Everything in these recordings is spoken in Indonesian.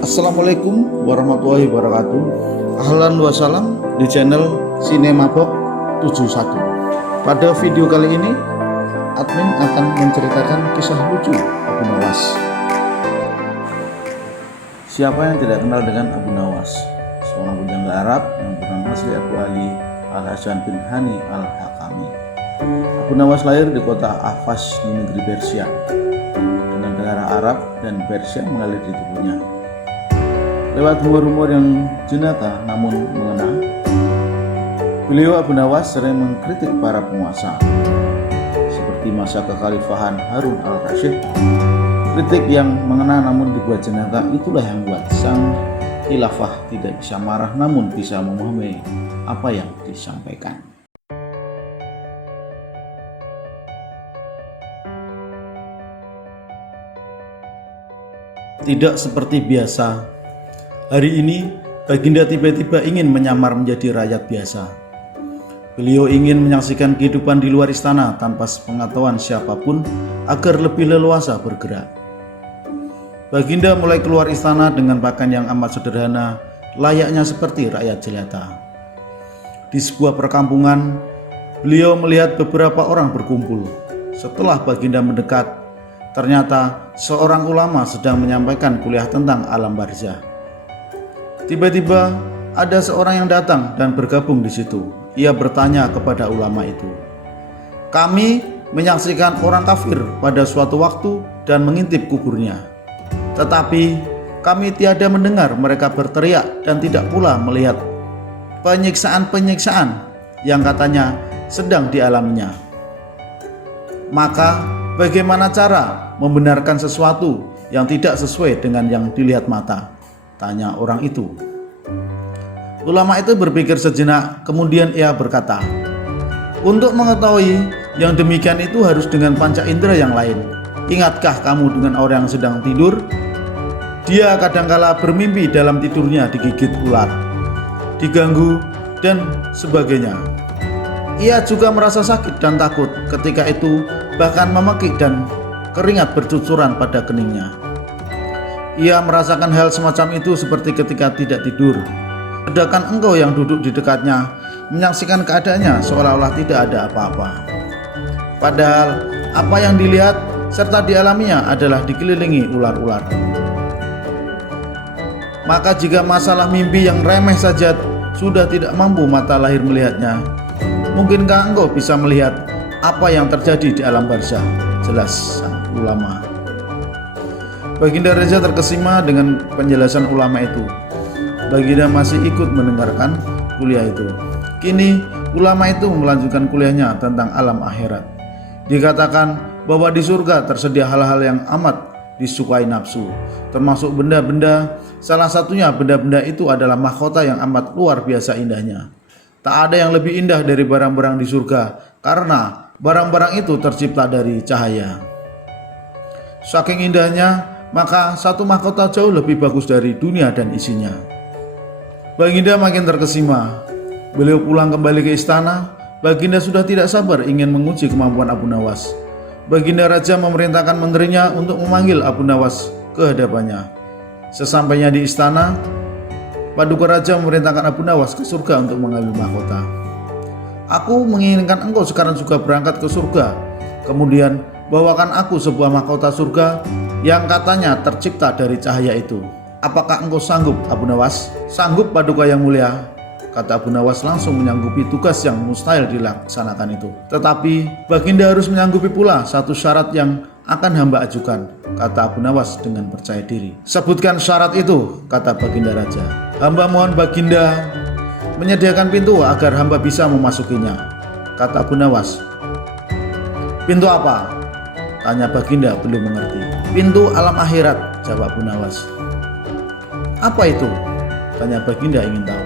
Assalamualaikum warahmatullahi wabarakatuh. Ahlan wa salam di channel Sinemabok 71. Pada video kali ini admin akan menceritakan kisah lucu Abu Nawas. Siapa yang tidak kenal dengan Abu Nawas? Seorang bujangga Arab yang bernama asli Abu Ali Al-Hasan bin Hani Al-Hakami. Abu Nawas lahir di kota Ahvaz di negeri Persia, dengan darah Arab dan Persia mengalir di tubuhnya. Lewat humor-humor yang jenaka namun mengena, beliau Abu Nawas sering mengkritik para penguasa seperti masa kekhalifahan Harun al-Rasyid. Kritik yang mengena namun dibuat jenaka itulah yang membuat sang khilafah tidak bisa marah namun bisa memahami apa yang disampaikan. Tidak seperti biasa, hari ini Baginda tiba-tiba ingin menyamar menjadi rakyat biasa. Beliau ingin menyaksikan kehidupan di luar istana tanpa sepengetahuan siapapun agar lebih leluasa bergerak. Baginda mulai keluar istana dengan pakaian yang amat sederhana, layaknya seperti rakyat jelata. Di sebuah perkampungan, beliau melihat beberapa orang berkumpul. Setelah Baginda mendekat, ternyata seorang ulama sedang menyampaikan kuliah tentang alam barzah. Tiba-tiba ada seorang yang datang dan bergabung di situ. Ia bertanya kepada ulama itu, "Kami menyaksikan orang kafir pada suatu waktu dan mengintip kuburnya. Tetapi kami tiada mendengar mereka berteriak dan tidak pula melihat penyiksaan-penyiksaan yang katanya sedang dialaminya. Maka bagaimana cara membenarkan sesuatu yang tidak sesuai dengan yang dilihat mata?" tanya orang itu. Ulama itu berpikir sejenak, kemudian ia berkata, "Untuk mengetahui yang demikian itu harus dengan panca indera yang lain. Ingatkah kamu dengan orang yang sedang tidur? Dia kadangkala bermimpi dalam tidurnya digigit ular, diganggu, dan sebagainya. Ia juga merasa sakit dan takut ketika itu, bahkan memekik dan keringat bercucuran pada keningnya. Ia merasakan hal semacam itu seperti ketika tidak tidur. Sedangkan engkau yang duduk di dekatnya menyaksikan keadaannya seolah-olah tidak ada apa-apa. Padahal apa yang dilihat serta dialaminya adalah dikelilingi ular-ular. Maka jika masalah mimpi yang remeh saja sudah tidak mampu mata lahir melihatnya, mungkinkah engkau bisa melihat apa yang terjadi di alam barzah?" jelas sang ulama. Baginda Reza terkesima dengan penjelasan ulama itu. Baginda masih ikut mendengarkan kuliah itu. Kini ulama itu melanjutkan kuliahnya tentang alam akhirat. Dikatakan bahwa di surga tersedia hal-hal yang amat disukai nafsu, termasuk benda-benda. Salah satunya benda-benda itu adalah mahkota yang amat luar biasa indahnya. Tak ada yang lebih indah dari barang-barang di surga, karena barang-barang itu tercipta dari cahaya. Saking indahnya, maka satu mahkota jauh lebih bagus dari dunia dan isinya. Baginda makin terkesima. Beliau pulang kembali ke istana. Baginda sudah tidak sabar ingin menguji kemampuan Abu Nawas. Baginda Raja memerintahkan menterinya untuk memanggil Abu Nawas ke hadapannya. Sesampainya di istana, Paduka Raja memerintahkan Abu Nawas ke surga untuk mengambil mahkota. "Aku menginginkan engkau sekarang juga berangkat ke surga. Kemudian bawakan aku sebuah mahkota surga yang katanya tercipta dari cahaya itu. Apakah engkau sanggup, Abu Nawas?" "Sanggup, Paduka yang mulia," kata Abu Nawas langsung menyanggupi tugas yang mustahil dilaksanakan itu. "Tetapi Baginda harus menyanggupi pula satu syarat yang akan hamba ajukan," kata Abu Nawas dengan percaya diri. "Sebutkan syarat itu," kata Baginda Raja. "Hamba mohon Baginda menyediakan pintu agar hamba bisa memasukinya," kata Abu Nawas. "Pintu apa?" tanya Baginda belum mengerti. "Pintu alam akhirat," jawab Abu Nawas. "Apa itu?" tanya Baginda ingin tahu.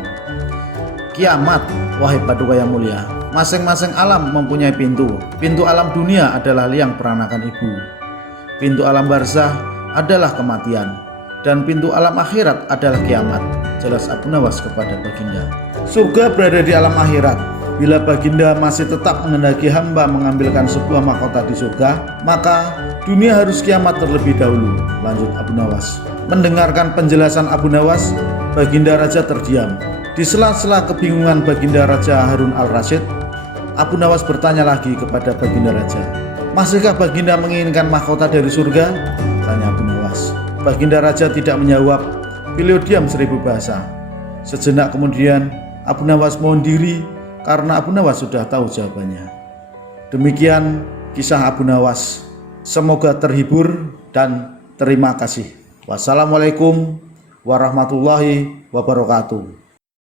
"Kiamat, wahai Paduka yang mulia. Masing-masing alam mempunyai pintu. Pintu alam dunia adalah liang peranakan ibu. Pintu alam barzah adalah kematian. Dan pintu alam akhirat adalah kiamat," jelas Abu Nawas kepada Baginda. "Surga berada di alam akhirat. Bila Baginda masih tetap menghendaki hamba mengambilkan sebuah mahkota di surga, maka Dunia harus kiamat terlebih dahulu, lanjut Abu Nawas. Mendengarkan penjelasan Abu Nawas, Baginda Raja terdiam. Di sela-sela kebingungan Baginda Raja Harun al-Rasyid, Abu Nawas bertanya lagi kepada Baginda Raja. Masihkah Baginda menginginkan mahkota dari surga? Tanya Abu Nawas. Baginda Raja tidak menjawab. Beliau diam 1000 bahasa. Sejenak kemudian Abu Nawas mohon diri karena Abu Nawas sudah tahu jawabannya. Demikian kisah Abu Nawas. Semoga terhibur dan terima kasih. Wassalamualaikum warahmatullahi wabarakatuh.